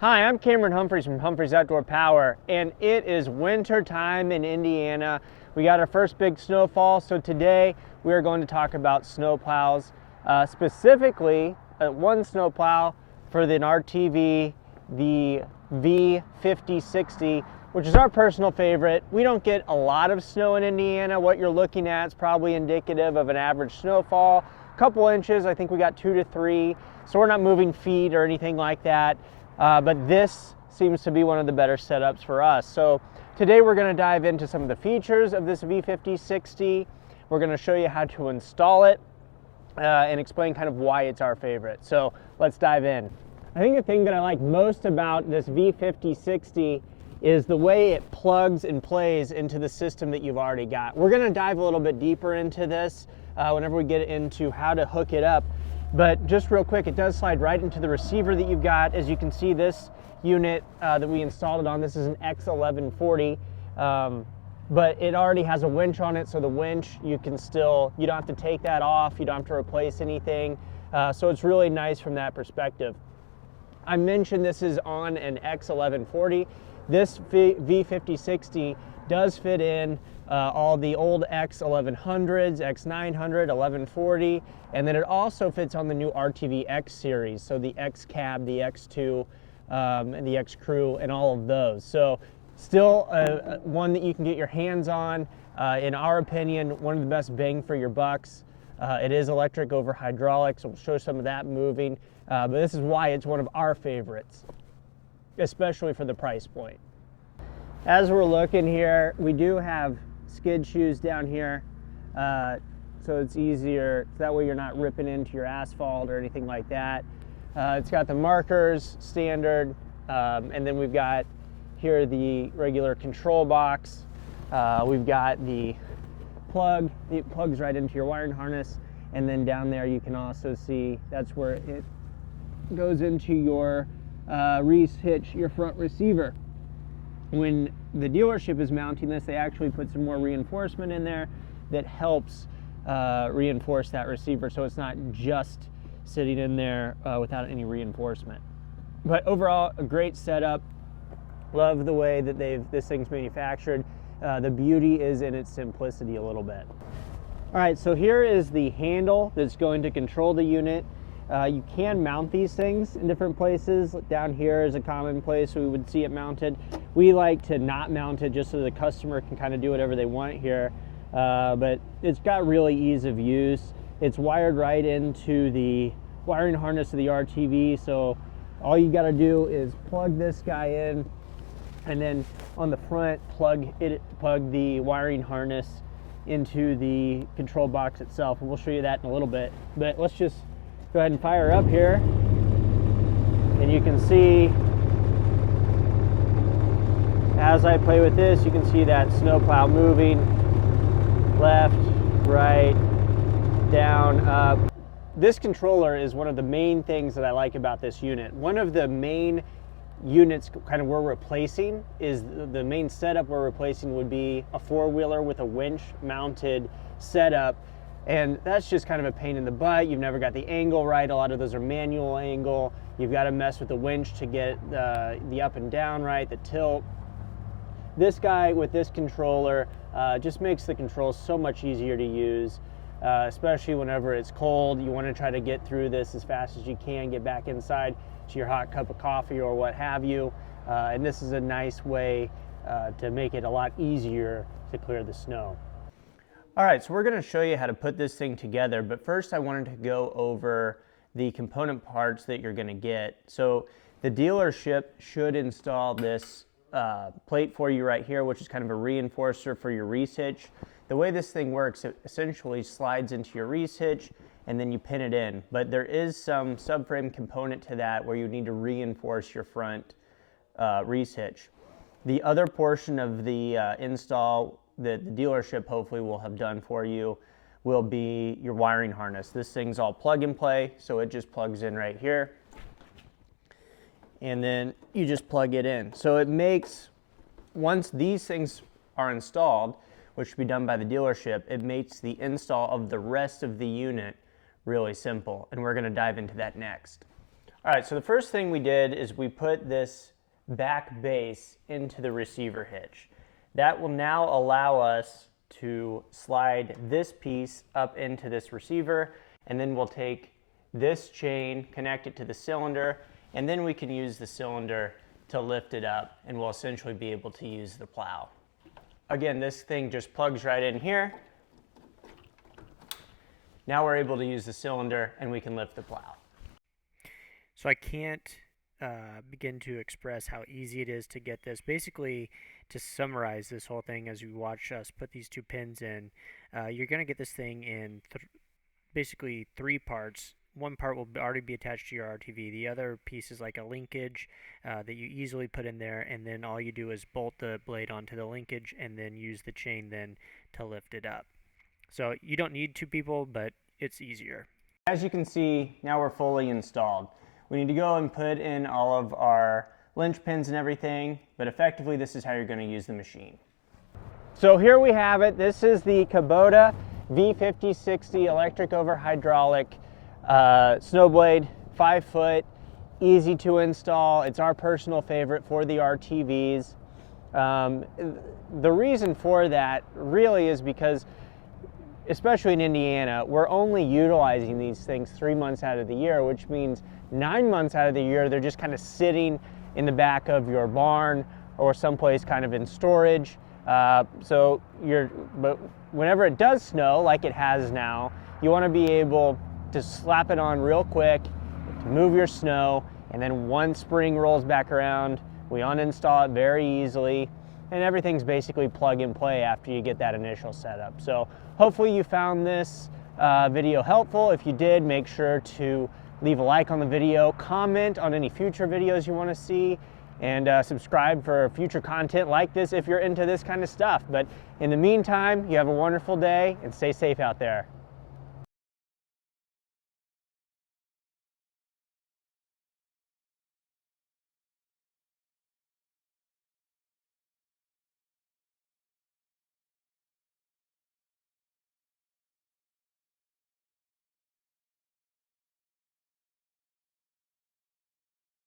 Hi, I'm Cameron Humphreys from Humphreys Outdoor Power, and it is winter time in Indiana. We got our first big snowfall, so today we are going to talk about snow plows, specifically one snow plow for the RTV, the V5060, which is our personal favorite. We don't get a lot of snow in Indiana. What you're looking at is probably indicative of an average snowfall. A couple inches, I think we got 2 to 3, so we're not moving feet or anything like that. But this seems to be one of the better setups for us. So today we're going to dive into some of the features of this V5060. We're going to show you how to install it and explain kind of why it's our favorite. So let's dive in. I think the thing that I like most about this V5060 is the way it plugs and plays into the system that you've already got. We're going to dive a little bit deeper into this whenever we get into how to hook it up. But just real quick, it does slide right into the receiver that you've got. As you can see, this unit that we installed it on, this is an X1140, but it already has a winch on it, so the winch, you don't have to take that off, you don't have to replace anything, so it's really nice from that perspective. I mentioned this is on an X1140. This V5060 does fit in all the old X1100s, X900, 1140, and then it also fits on the new RTV X series, so the X cab, the X2, and the X crew, and all of those. So still one that you can get your hands on. In our opinion, one of the best bang for your bucks. It is electric over hydraulic, so we'll show some of that moving, but this is why it's one of our favorites, especially for the price point. As we're looking here, we do have skid shoes down here, so it's easier. That way you're not ripping into your asphalt or anything like that. It's got the markers, standard, and then we've got here the regular control box. We've got the plug. It plugs right into your wiring harness, and then down there you can also see that's where it goes into your Reese hitch, your front receiver. When the dealership is mounting this, they actually put some more reinforcement in there that helps reinforce that receiver, so it's not just sitting in there without any reinforcement. But overall, a great setup. Love the way that this thing's manufactured. The beauty is in its simplicity a little bit. All right, so here is the handle that's going to control the unit. You can mount these things in different places. Down here is a common place we would see it mounted. We like to not mount it just so the customer can kind of do whatever they want here. But it's got really ease of use. It's wired right into the wiring harness of the RTV, so all you got to do is plug this guy in, and then on the front plug the wiring harness into the control box itself, and we'll show you that in a little bit. But let's just go ahead and fire up here, and you can see as I play with this, you can see that snowplow moving left, right, down, up. This controller is one of the main things that I like about this unit. One of the main units kind of we're replacing is the main setup we're replacing would be a four-wheeler with a winch mounted setup. And that's just kind of a pain in the butt. You've never got the angle right. A lot of those are manual angle. You've got to mess with the winch to get the up and down right, the tilt. This guy with this controller just makes the controls so much easier to use, especially whenever it's cold. You want to try to get through this as fast as you can, get back inside to your hot cup of coffee or what have you. And this is a nice way to make it a lot easier to clear the snow. All right, so we're going to show you how to put this thing together, but first I wanted to go over the component parts that you're going to get. So the dealership should install this plate for you right here, which is kind of a reinforcer for your Reese hitch. The way this thing works, it essentially slides into your Reese hitch and then you pin it in, but there is some subframe component to that where you need to reinforce your front Reese hitch. The other portion of the install that the dealership hopefully will have done for you will be your wiring harness. This thing's all plug and play, so it just plugs in right here, and then you just plug it in. So it makes, once these things are installed, which should be done by the dealership, it makes the install of the rest of the unit really simple, and we're going to dive into that next. All right, so the first thing we did is we put this back base into the receiver hitch. That will now allow us to slide this piece up into this receiver, and then we'll take this chain, connect it to the cylinder, and then we can use the cylinder to lift it up, and we'll essentially be able to use the plow. Again, this thing just plugs right in here. Now we're able to use the cylinder and we can lift the plow. So I can't begin to express how easy it is to get this. Basically, to summarize this whole thing as you watch us put these two pins in, you're going to get this thing in basically three parts. One part will already be attached to your RTV. The other piece is like a linkage that you easily put in there, and then all you do is bolt the blade onto the linkage and then use the chain then to lift it up. So you don't need two people, but it's easier. As you can see, now we're fully installed. We need to go and put in all of our linch pins and everything, but effectively this is how you're going to use the machine. So here we have it. This is the Kubota V5060 electric over hydraulic snow blade, 5 foot, easy to install. It's our personal favorite for the RTVs. The reason for that really is because, especially in Indiana, we're only utilizing these things 3 months out of the year, which means 9 months out of the year they're just kind of sitting in the back of your barn or someplace kind of in storage. But whenever it does snow, like it has now, you want to be able to slap it on real quick, to move your snow, and then once spring rolls back around, we uninstall it very easily, and everything's basically plug and play after you get that initial setup. So hopefully you found this video helpful. If you did, make sure to leave a like on the video, comment on any future videos you want to see, and subscribe for future content like this if you're into this kind of stuff. But in the meantime, you have a wonderful day and stay safe out there.